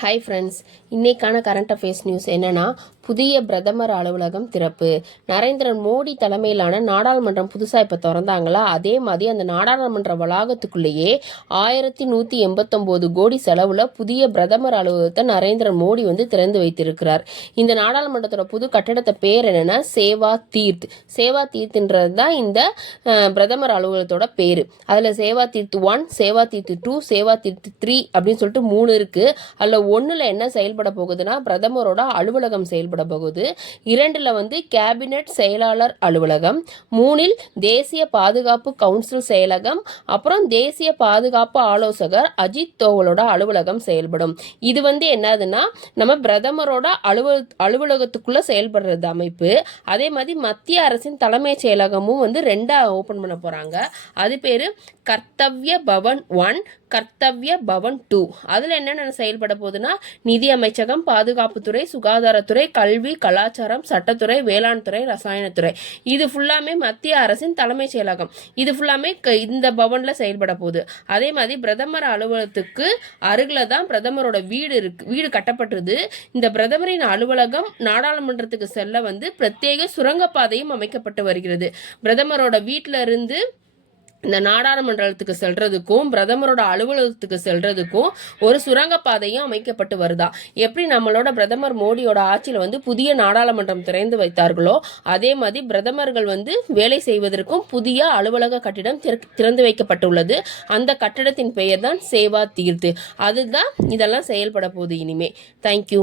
Hi friends, இன்னைக்கான current affairs news என்னன்னா, புதிய பிரதமர் அலுவலகம் திறப்பு. நரேந்திர மோடி தலைமையிலான நாடாளுமன்றம் புதுசாக இப்போ திறந்தாங்களா, அதே மாதிரி அந்த நாடாளுமன்ற வளாகத்துக்குள்ளேயே 1189 கோடி செலவில் புதிய பிரதமர் அலுவலகத்தை நரேந்திர மோடி திறந்து வைத்திருக்கிறார். இந்த நாடாளுமன்றத்தோட புது கட்டடத்தை பேர் என்னன்னா சேவா தீர்த். சேவா தீர்த்ன்றது தான் இந்த பிரதமர் அலுவலகத்தோட பேர். அதில் சேவா தீர்த் 1, சேவா தீர்த் 2, சேவா தீர்த் 3 அப்படின்னு சொல்லிட்டு 3 இருக்கு. அதில் 1ல் என்ன செயல்பட போகுதுன்னா பிரதமரோட அலுவலகம் செயல்பட போகுது. 2ல் கேபினெட் செயலாளர் அலுவலகம், 3ல் தேசிய பாதுகாப்பு கவுன்சில் செயலகம், அப்புறம் தேசிய பாதுகாப்பு ஆலோசகர் அஜித் தோவலோட அலுவலகம் செயல்படும். இது என்னதுன்னா நம்ம பிரதமரோட அலுவலகத்துக்குள்ள செயல்படுறது அமைப்பு. அதே மாதிரி மத்திய அரசின் தலைமை செயலகமும் 2ஆ ஓபன் பண்ண போறாங்க. அது பேரு கர்த்தவ்ய பவன் 1, கர்த்தவ்ய பவன் 2. அதில் என்னென்ன செயல்பட போகுதுன்னா நிதி அமைச்சகம், பாதுகாப்புத்துறை, சுகாதாரத்துறை, கல்வி, கலாச்சாரம், சட்டத்துறை, வேளாண் துறை, ரசாயனத்துறை. இது ஃபுல்லாமே மத்திய அரசின் தலைமை செயலகம். இது ஃபுல்லாமே இந்த பவன்ல செயல்பட போகுது. அதே மாதிரி பிரதமர் அலுவலகத்துக்கு அருகில் தான் பிரதமரோட வீடு கட்டப்பட்டது. இந்த பிரதமரின் அலுவலகம் நாடாளுமன்றத்துக்கு செல்ல பிரத்யேக சுரங்கப்பாதையும் அமைக்கப்பட்டு வருகிறது. பிரதமரோட வீட்டில இருந்து இந்த நாடாளுமன்றத்துக்கு செல்றதுக்கும் பிரதமரோட அலுவலகத்துக்கு செல்றதுக்கும் ஒரு சுரங்கப்பாதையும் அமைக்கப்பட்டு வருதா. எப்படி நம்மளோட பிரதமர் மோடியோட ஆட்சியில் புதிய நாடாளுமன்றம் திறந்து வைத்தார்களோ, அதே மாதிரி பிரதமர்கள் வேலை செய்வதற்கும் புதிய அலுவலக கட்டிடம் திறந்து வைக்கப்பட்டுள்ளது. அந்த கட்டிடத்தின் பெயர் தான் சேவா தீர்த்து. அதுதான் இதெல்லாம் செயல்பட போகுது இனிமே. தேங்க்யூ.